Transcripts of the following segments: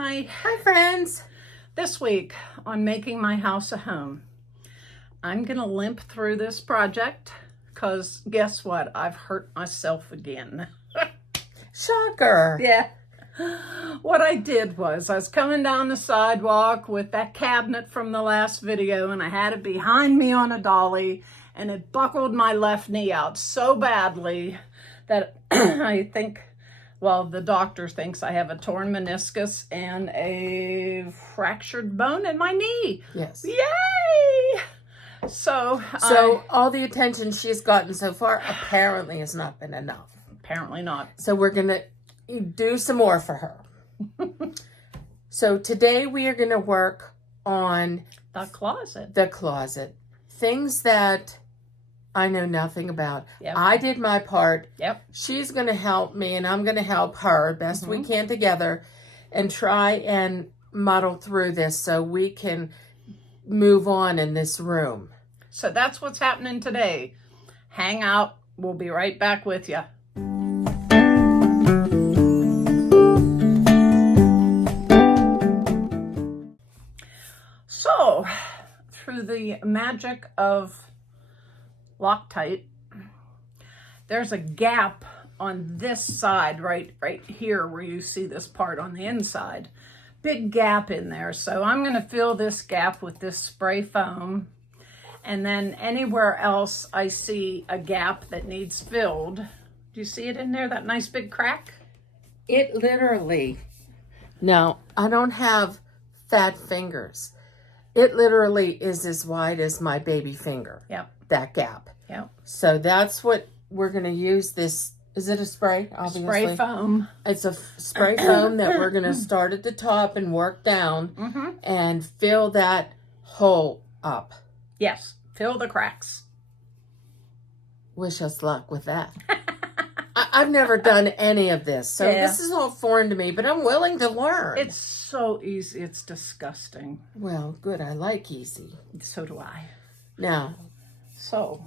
Hi. Hi, friends. This week on Making My House a Home, I'm going to limp through this project because guess what? I've hurt myself again. Shocker. Yeah. What I did was I was coming down the sidewalk with that cabinet from the last video, and I had it behind me on a dolly, and it buckled my left knee out so badly that I think, well, the doctor thinks I have a torn meniscus and a fractured bone in my knee. Yes. Yay! So all the attention she's gotten so far apparently has not been enough. Apparently not. So we're going to do some more for her. So today we are going to work on the closet. The closet. Things that I know nothing about. Yep. I did my part. Yep. She's going to help me, and I'm going to help her best we can together and try and muddle through this so we can move on in this room. So that's what's happening today. Hang out. We'll be right back with you. So, through the magic of Loctite, there's a gap on this side, right here where you see this part on the inside. Big gap in there. So I'm going to fill this gap with this spray foam. And then anywhere else I see a gap that needs filled. Do you see it in there, that nice big crack? It literally, now I don't have fat fingers. It literally is as wide as my baby finger. Yep. That gap. Yep. So that's what we're going to use this. Is it a spray? Obviously. Spray foam. It's a spray foam that we're going to start at the top and work down and fill that hole up. Yes. Fill the cracks. Wish us luck with that. I've never done any of this, so this is all foreign to me, but I'm willing to learn. It's so easy. It's disgusting. Well, good. I like easy. So do I. Now. So,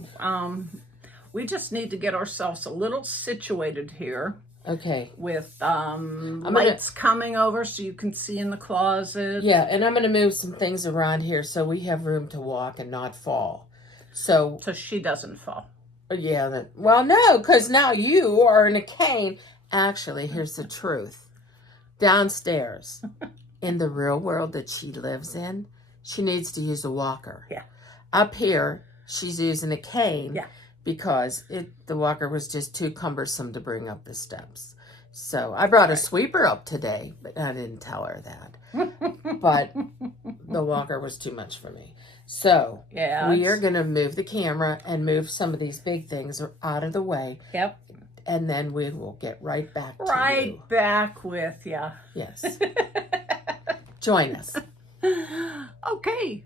we just need to get ourselves a little situated here. Okay. With lights coming over so you can see in the closet. Yeah, and I'm going to move some things around here so we have room to walk and not fall. So she doesn't fall. Yeah. Well, no, because now you are in a cane. Actually, here's the truth. Downstairs, in the real world that she lives in, she needs to use a walker. Yeah. Up here, she's using a cane. Yeah. Because the walker was just too cumbersome to bring up the steps. So I brought a sweeper up today, but I didn't tell her that. But the walker was too much for me. So we are going to move the camera and move some of these big things out of the way. Yep. And then we will get right back to you. Right back with you. Yes. Join us. Okay.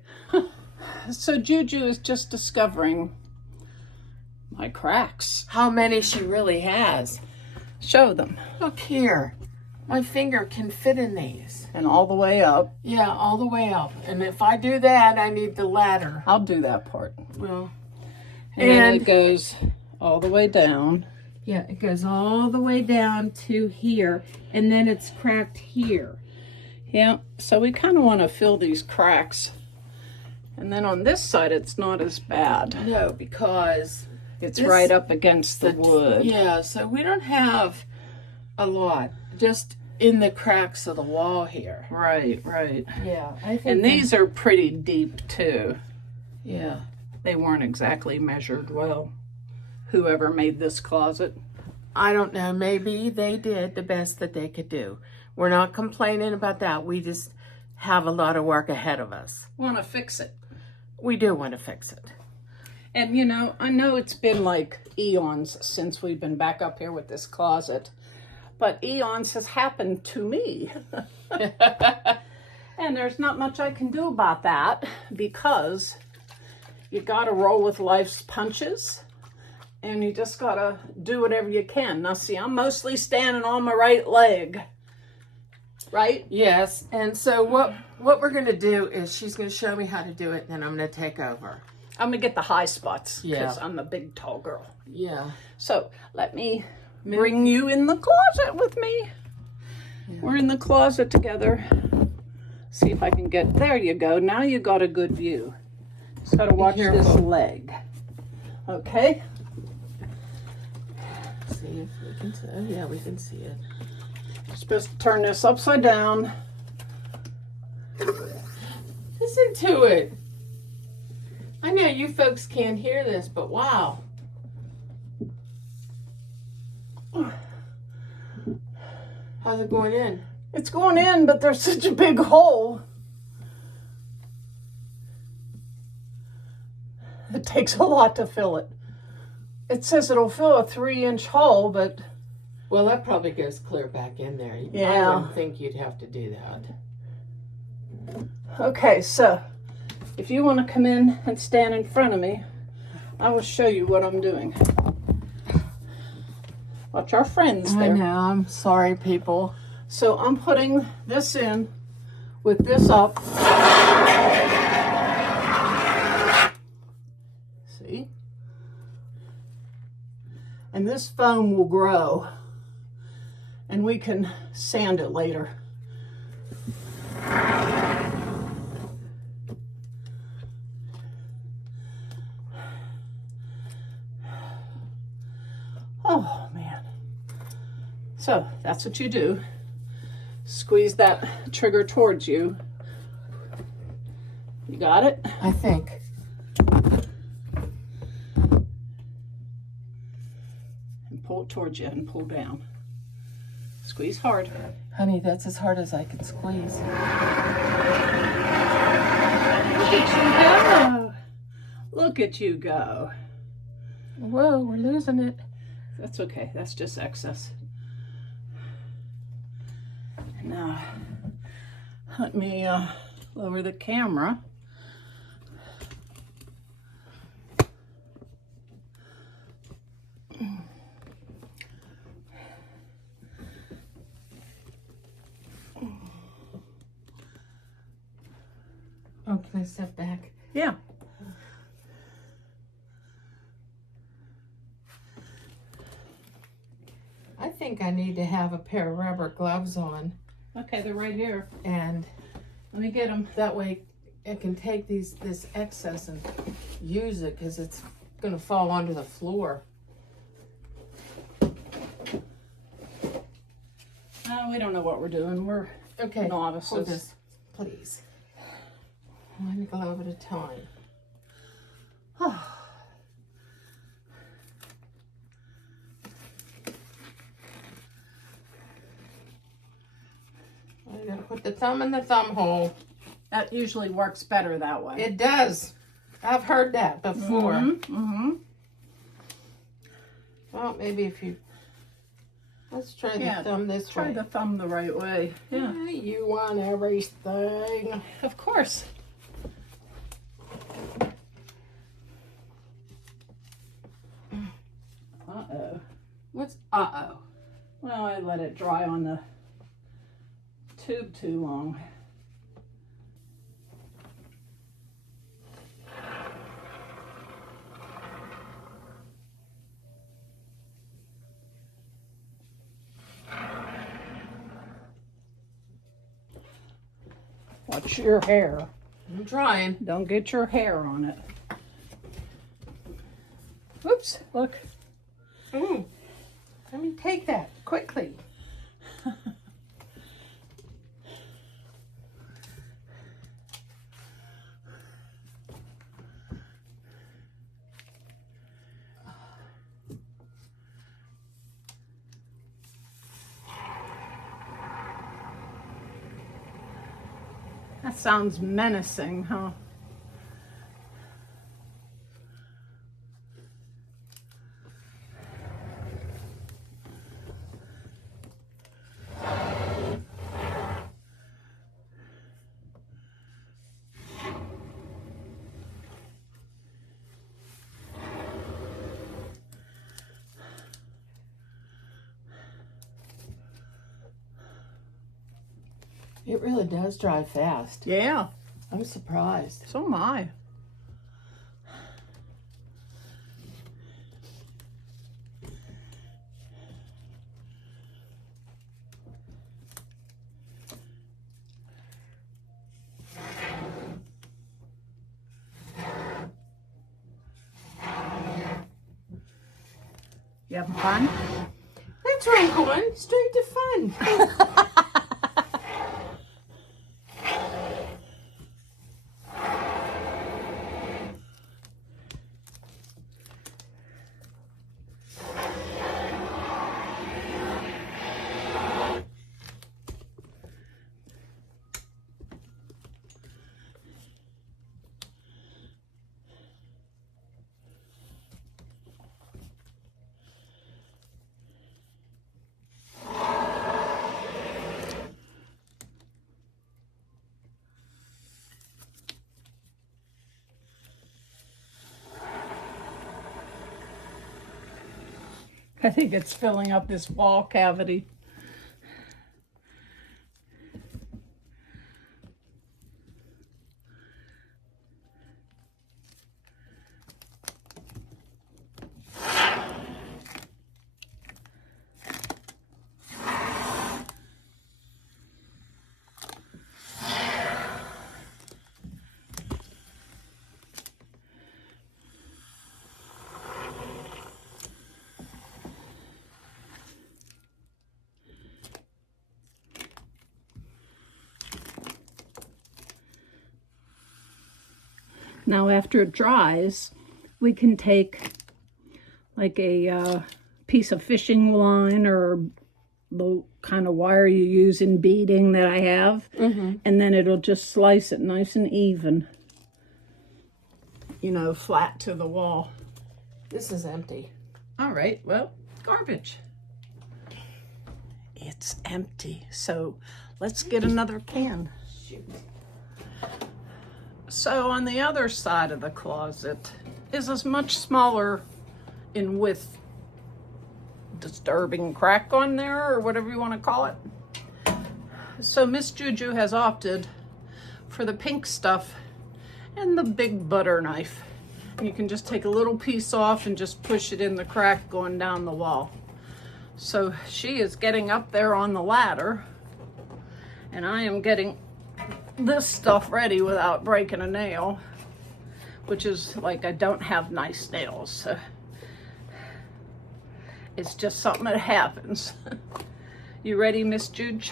So Juju is just discovering my cracks. How many she really has. Show them. Look here. My finger can fit in these. And all the way up. Yeah, all the way up. And if I do that, I need the ladder. I'll do that part. Well. And then it goes all the way down. Yeah, it goes all the way down to here. And then it's cracked here. Yeah, so we kind of want to fill these cracks. And then on this side, it's not as bad. No, because it's right up against the wood. Yeah, so we don't have a lot. Just in the cracks of the wall here. Right, right. Yeah, I think. And these are pretty deep, too. Yeah. They weren't exactly measured well. Whoever made this closet. I don't know. Maybe they did the best that they could do. We're not complaining about that. We just have a lot of work ahead of us. Want to fix it. We do want to fix it. And, you know, I know it's been like eons since we've been back up here with this closet. But eons has happened to me. And there's not much I can do about that because you got to roll with life's punches. And you just got to do whatever you can. Now, see, I'm mostly standing on my right leg. Right? Yes. And so what we're going to do is she's going to show me how to do it, and then I'm going to take over. I'm going to get the high spots because Yeah. I'm a big, tall girl. Yeah. So let me bring you in the closet with me. We're in the closet together. See if I can get, there you go. Now you got a good view. Just gotta watch this leg. Okay? See if we can see. Oh, yeah, we can see it. Supposed to turn this upside down. Listen to it. I know you folks can't hear this, but wow. How's it going in? It's going in, but there's such a big hole. It takes a lot to fill it. It says it'll fill a 3-inch hole, but... Well, that probably goes clear back in there. Yeah. I wouldn't think you'd have to do that. Okay, so if you want to come in and stand in front of me, I will show you what I'm doing. Watch our friends there. I know. I'm sorry, people. So I'm putting this in with this up. See? And this foam will grow. And we can sand it later. Oh, man. So that's what you do. Squeeze that trigger towards you. You got it? I think. And pull it towards you and pull down. Squeeze hard. Honey, that's as hard as I can squeeze. Look at you go. Look at you go. Whoa, we're losing it. That's okay. That's just excess. Now, let me lower the camera. Oh, can I step back? Yeah. I think I need to have a pair of rubber gloves on. Okay, they're right here. And Let me get them. that way I can take this excess and use it because it's going to fall onto the floor. We don't know what we're doing. We're Okay, novices. hold this, please. One glove at a time. I gotta put the thumb in the thumb hole. That usually works better that way. It does. I've heard that before. Mm-hmm. Well, maybe if you... Let's try the thumb this Try way. the thumb the right way. Yeah. You want everything. Of course. Uh-oh. What's uh-oh? Well, I let it dry on the tube too long. Watch your hair. I'm trying. Don't get your hair on it. Oops, look. Ooh. Let me take that quickly. That sounds menacing, huh? It really does dry fast. Yeah, I'm surprised. so am I. You having fun? That's where I'm going. Straight to fun. I think it's filling up this wall cavity. Now after it dries, we can take like a piece of fishing line or the kind of wire you use in beading that I have, and then it'll just slice it nice and even, you know, flat to the wall. This is empty. All right, well, garbage. It's empty, so let's get another can. Shoot. So on the other side of the closet is a much smaller in width disturbing crack on there, or whatever you want to call it. So Miss Juju has opted for the pink stuff and the big butter knife. And you can just take a little piece off and just push it in the crack going down the wall. So she is getting up there on the ladder, and I am getting this stuff ready without breaking a nail, which is like I don't have nice nails, so it's just something that happens. You ready, Miss Juge?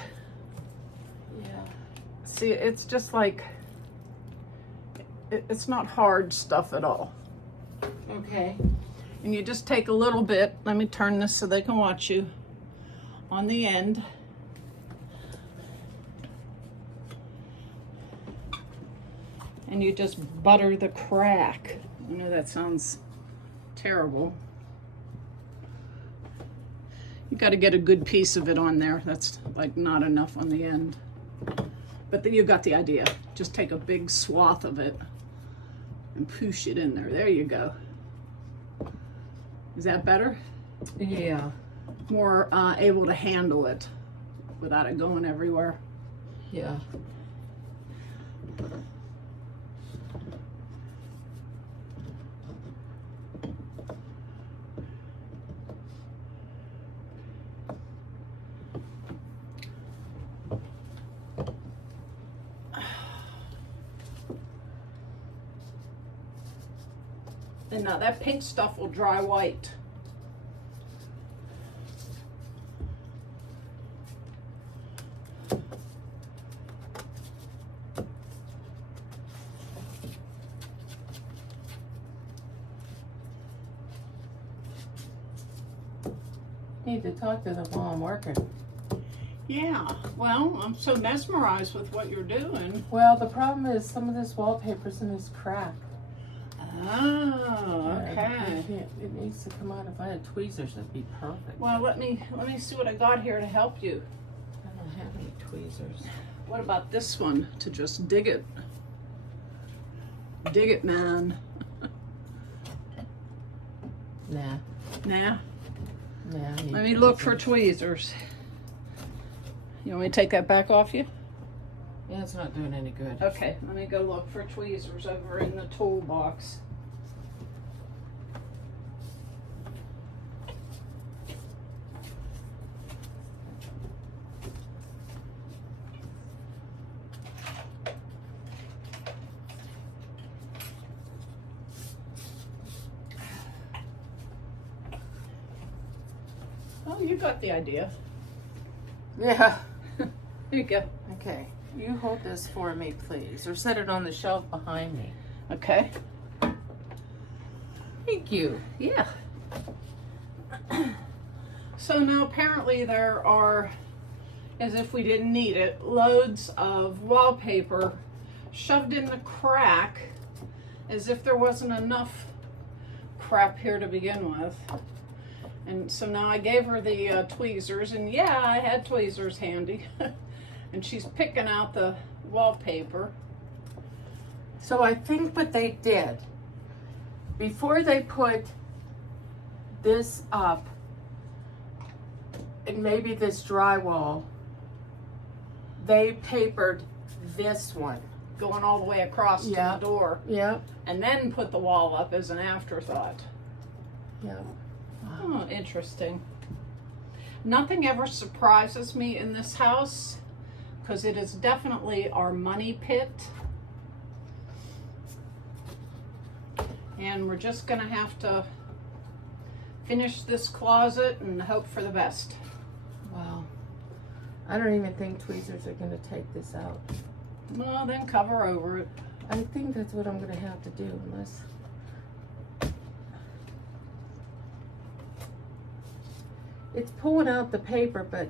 Yeah. See, it's just like it's not hard stuff at all. Okay. And you just take a little bit, let me turn this so they can watch you, on the end. And you just butter the crack. I know that sounds terrible. You got to get a good piece of it on there. That's like not enough on the end. But then you got the idea. Just take a big swath of it and push it in there. There you go. Is that better? Yeah. More able to handle it without it going everywhere. Yeah. And now that pink stuff will dry white. Need to talk to them while I'm working. Yeah, well, I'm so mesmerized with what you're doing. Well, the problem is some of this wallpaper's in this crack. Oh, okay. It needs to come out. If I had tweezers, that'd be perfect. Well, let me see what I got here to help you. I don't have any tweezers. What about this one to just dig it? Dig it, man. Nah. Nah. Nah. Let me look for tweezers. You want me to take that back off you? Yeah, it's not doing any good. Okay, let me go look for tweezers over in the toolbox. you got the idea. Yeah. Here you go. Okay. You hold this for me, please. Or set it on the shelf behind me. Okay. Thank you. Yeah. So now apparently there are, as if we didn't need it, loads of wallpaper shoved in the crack as if there wasn't enough crap here to begin with. And so now I gave her the tweezers, and yeah, I had tweezers handy. And she's picking out the wallpaper. So I think what they did, before they put this up, and maybe this drywall, they papered this one. Going all the way across to the door. Yep. And then put the wall up as an afterthought. Yep. Oh, interesting. Nothing ever surprises me in this house because it is definitely our money pit. And we're just gonna have to finish this closet and hope for the best. Wow. I don't even think tweezers are gonna take this out. Well, then cover over it. I think that's what I'm gonna have to do unless. It's pulling out the paper, but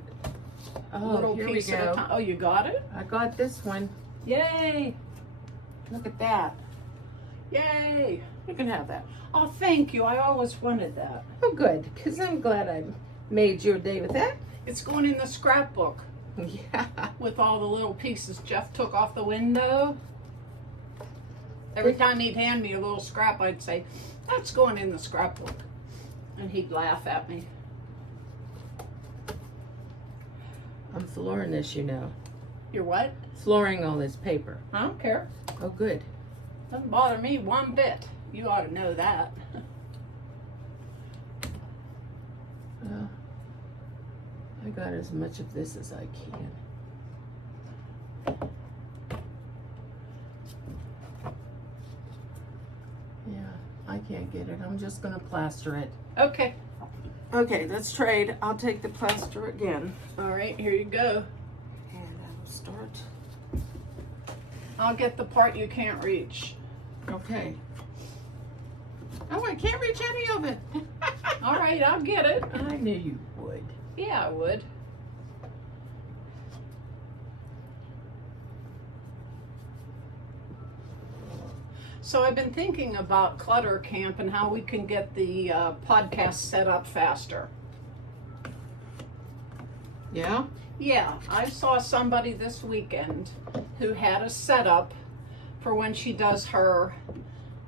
Little here piece we at a go. time. Oh, you got it? I got this one. Yay! Look at that. Yay! You can have that. Oh, thank you. I always wanted that. Oh, good, because I'm glad I made your day with that. It's going in the scrapbook Yeah. with all the little pieces Jeff took off the window. Every time he'd hand me a little scrap, I'd say, that's going in the scrapbook. And he'd laugh at me. I'm flooring this, you know. You're what? Flooring all this paper. I don't care. Oh, good. Doesn't bother me one bit. You ought to know that. Well, I got as much of this as I can. Yeah, I can't get it. I'm just gonna plaster it. Okay. Okay, let's trade. I'll take the plaster again. All right, here you go. And I will start. I'll get the part you can't reach. Okay. Oh, I can't reach any of it. All right, I'll get it. I knew you would. Yeah, I would. So I've been thinking about Clutter Camp and how we can get the podcast set up faster. Yeah? Yeah, I saw somebody this weekend who had a setup for when she does her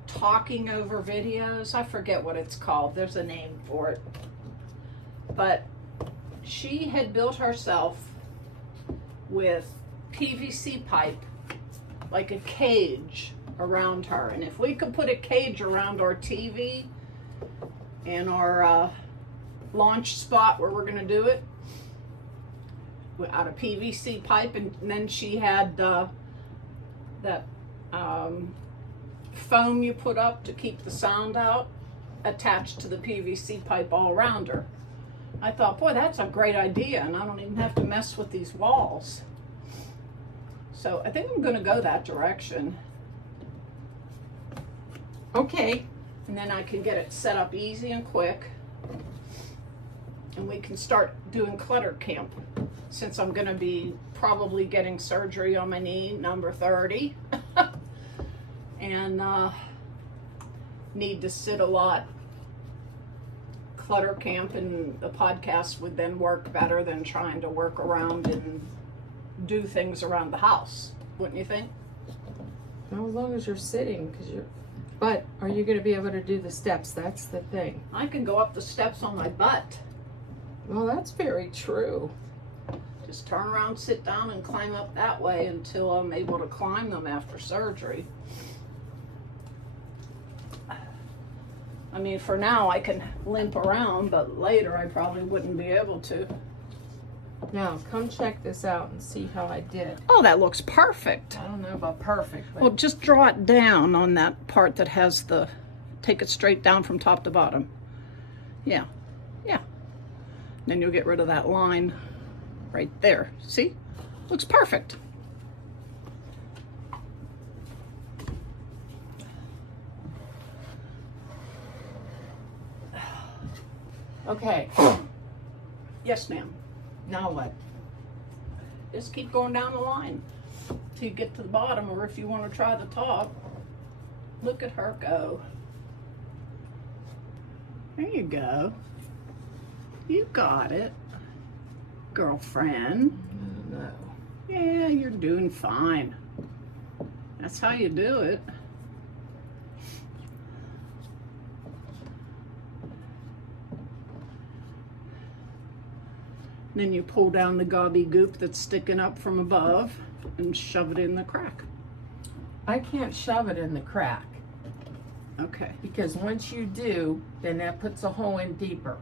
talking over videos. I forget what it's called. There's a name for it. But she had built herself with PVC pipe, like a cage around her. And if we could put a cage around our TV and our launch spot where we're going to do it, out of PVC pipe, and then she had that foam you put up to keep the sound out attached to the PVC pipe all around her. I thought, boy, that's a great idea, and I don't even have to mess with these walls. So I think I'm going to go that direction. Okay. And then I can get it set up easy and quick. And we can start doing Clutter Camp, since I'm going to be probably getting surgery on my knee, number 30. And need to sit a lot. Clutter Camp and the podcast would then work better than trying to work around and do things around the house, wouldn't you think? Well, as long as you're sitting, because you're. But are you going to be able to do the steps? That's the thing. I can go up the steps on my butt. Well, that's very true. Just turn around, sit down, and climb up that way until I'm able to climb them after surgery. I mean, for now I can limp around, but later I probably wouldn't be able to. Now, come check this out and see how I did. Oh, that looks perfect. I don't know about perfect, but Well, just draw it down on that part that has the, take it straight down from top to bottom. Yeah, yeah. Then you'll get rid of that line right there. See? Looks perfect. Okay, Yes, ma'am. now what? Just keep going down the line till you get to the bottom, or if you want to try the top. Look at her go. There you go. You got it, girlfriend. No. Yeah, you're doing fine. That's how you do it. Then you pull down the gobby goop that's sticking up from above and shove it in the crack. I can't shove it in the crack Okay. because once you do, then that puts a hole in deeper.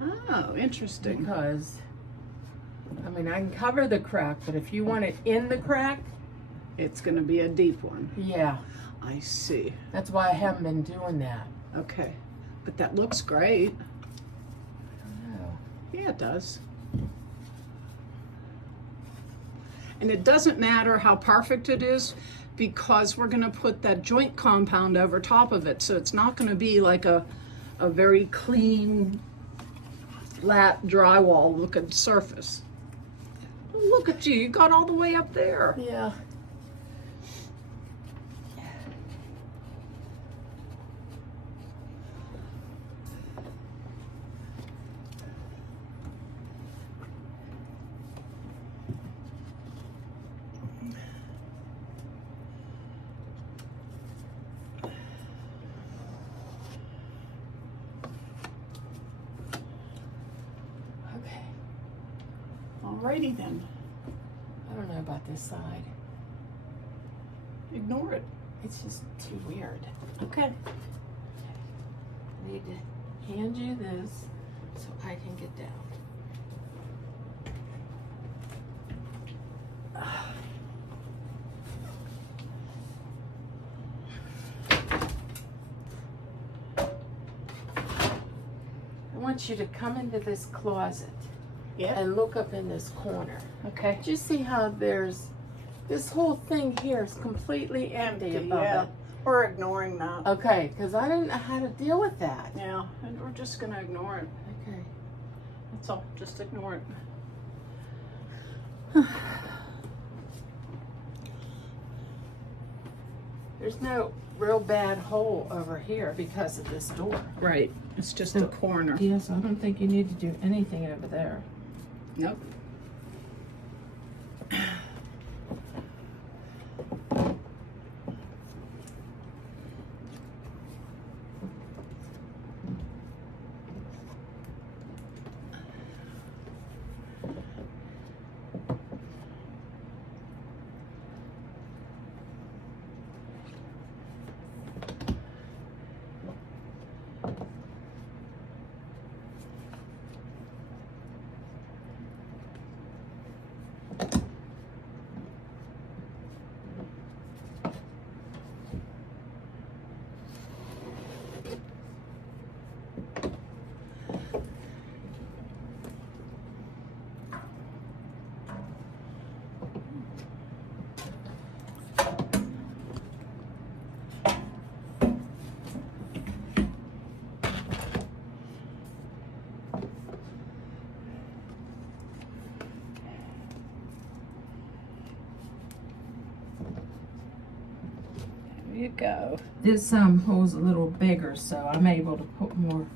Oh, interesting. Because, I mean, I can cover the crack, but if you want it in the crack, It's going to be a deep one. yeah, I see. that's why I haven't been doing that. Okay. But that looks great. Oh. Yeah, it does. And it doesn't matter how perfect it is because we're going to put that joint compound over top of it. So it's not going to be like a very clean, flat drywall looking surface. Look at you. You got all the way up there. Yeah. Okay. Alrighty then. I don't know about this side. Ignore it. It's just too weird. Okay. I need to hand you this so I can get down. I want you to come into this closet Yeah. and look up in this corner. Okay. Do you see how there's this whole thing here is completely empty above it? We're ignoring that. Okay, because I didn't know how to deal with that. Yeah, and we're just gonna ignore it. Okay. That's all. Just ignore it. There's no real bad hole over here because of this door. Right. It's just a corner. Yes, I don't think you need to do anything over there. Nope. There you go. This hole's a little bigger, so I'm able to put more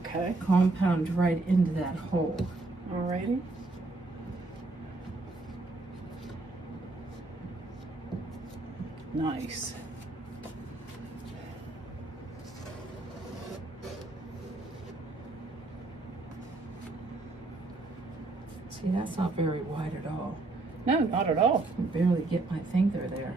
Okay. compound right into that hole. Alrighty. Nice. See, that's not very wide at all. No, not at all. I can barely get my finger there.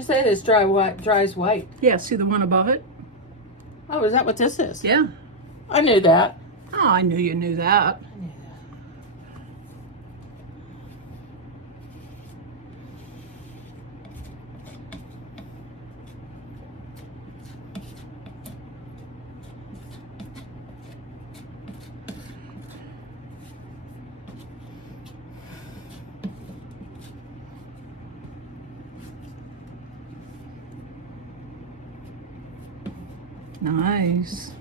you say this dries white? Yeah, see the one above it? Oh, is that what this is? Yeah. I knew that. Oh, I knew you knew that. Nice.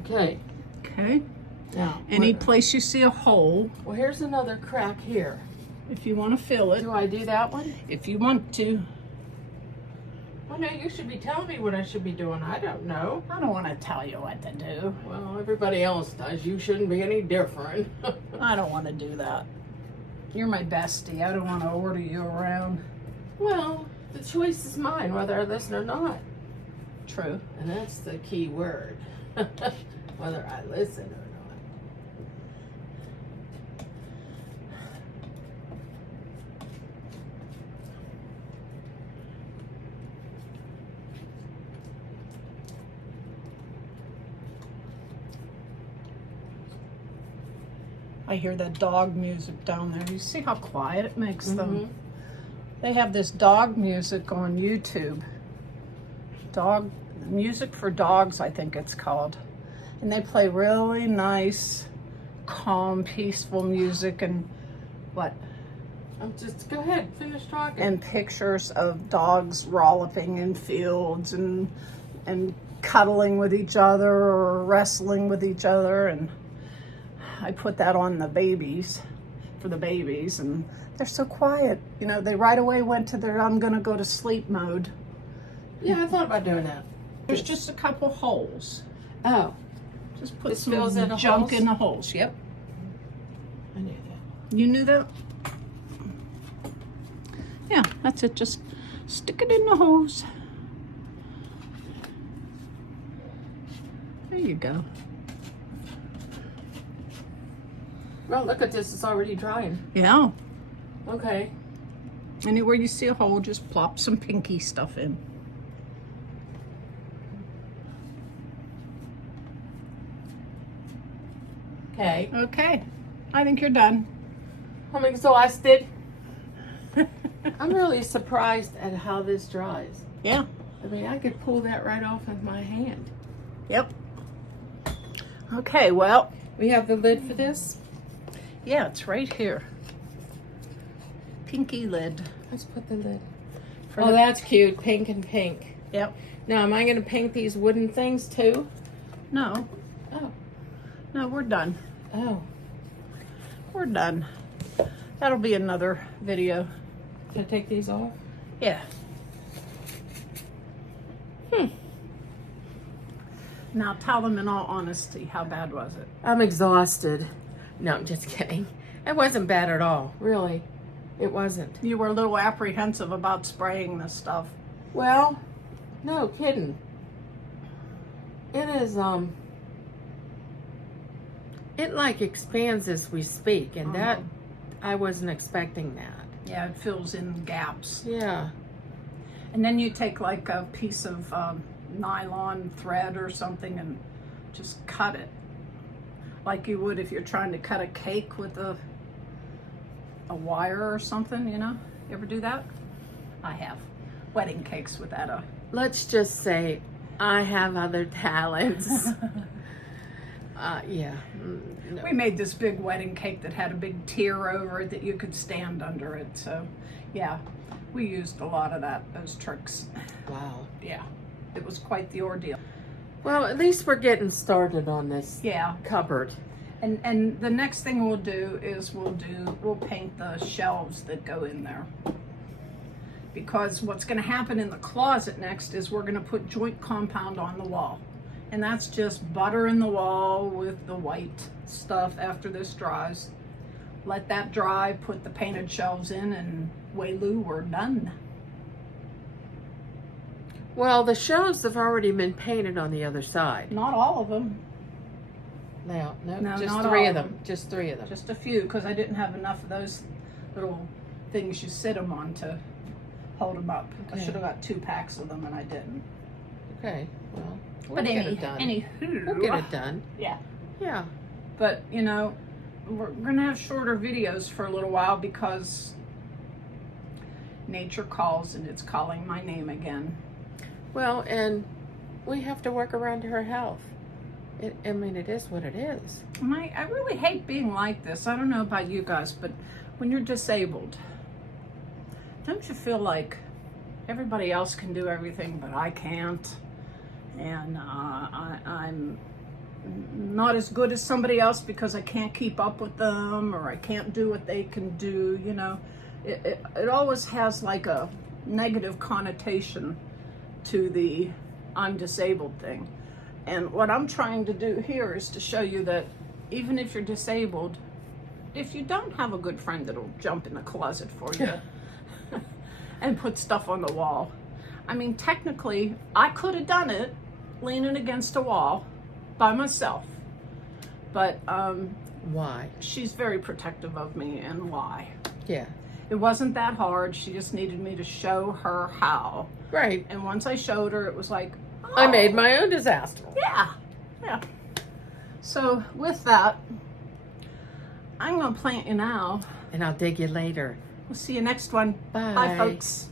Okay. Okay. Now, Any place you see a hole, well, here's another crack here. if you want to fill it, Do I do that one? if you want to. Oh, no, you should be telling me what I should be doing. I don't know. I don't want to tell you what to do. Well, everybody else does. You shouldn't be any different. I don't want to do that. You're my bestie. I don't want to order you around. Well, the choice is mine, whether I listen or not. True. And that's the key word. Whether I listen or not. I hear that dog music down there. You see how quiet it makes them? They have this dog music on YouTube. Dog music for dogs, I think it's called. And they play really nice, calm, peaceful music and what? Just go ahead, finish talking. And pictures of dogs rollicking in fields and cuddling with each other or wrestling with each other, and I put that on the babies, for the babies, and they're so quiet. You know, they right away went to their I'm gonna go to sleep mode. Yeah, I thought about doing that. There's just a couple holes. Oh, Just put This some fills in the junk holes? in the holes. Yep. I knew that. You knew that? Yeah, that's it. Just stick it in the hose. There you go. Well, look at this. It's already drying. Yeah. Okay. Anywhere you see a hole, just plop some pinky stuff in. Okay. Okay. I think you're done. I'm exhausted. I'm really surprised at how this dries. Yeah. I mean, I could pull that right off with my hand. Yep. Okay, well, We have the lid for this. yeah, it's right here. Pinky lid. Let's put the lid. For Oh, the- that's cute. Pink and pink. Yep. Now, am I going to paint these wooden things too? No. Oh. No, we're done. Oh. We're done. That'll be another video. Can I take these off? Yeah. Now tell them in all honesty, how bad was it? I'm exhausted. No, I'm just kidding. It wasn't bad at all. Really. It wasn't. You were a little apprehensive about spraying this stuff. Well, no kidding. It is, it like expands as we speak, and that, I wasn't expecting that. Yeah, it fills in gaps. Yeah. And then you take like a piece of nylon thread or something and just cut it. Like you would if you're trying to cut a cake with a wire or something, you know? You ever do that? I have. Wedding cakes with that. Let's just say I have other talents. Yeah. No. We made this big wedding cake that had a big tier over it that you could stand under it. So, yeah, we used a lot of those tricks. Wow. Yeah, it was quite the ordeal. Well, at least we're getting started on this Yeah, cupboard. and the next thing we'll do is we'll paint the shelves that go in there. Because what's going to happen in the closet next is we're going to put joint compound on the wall. And that's just butter in the wall with the white stuff after this dries. let that dry, put the painted shelves in, and Wayloo, we're done. Well, the shelves have already been painted on the other side. Not all of them. No, No, just not three all of of them. Just three of them. Just a few, because I didn't have enough of those little things you sit them on to hold them up. I Okay. should have got 2 packs of them, and I didn't. Okay, well, we'll But get it done. anywho, We'll get it done. yeah. Yeah. But, you know, we're going to have shorter videos for a little while because nature calls, and it's calling my name again. Well, and we have to work around her health. I mean, it is what it is. And I really hate being like this. I don't know about you guys, but when you're disabled, don't you feel like everybody else can do everything, but I can't? And I'm not as good as somebody else because I can't keep up with them, or I can't do what they can do, you know. It always has like a negative connotation to the I'm disabled thing. And what I'm trying to do here is to show you that even if you're disabled, if you don't have a good friend that'll jump in the closet for you and put stuff on the wall. I mean, technically, I could have done it leaning against a wall by myself. But Why? she's very protective of me, and why? Yeah. It wasn't that hard. She just needed me to show her how. Right. And once I showed her, it was like, oh, I made my own disaster. yeah. So with that, I'm going to plant you now. And I'll dig you later. We'll see you next one. Bye. Bye, folks.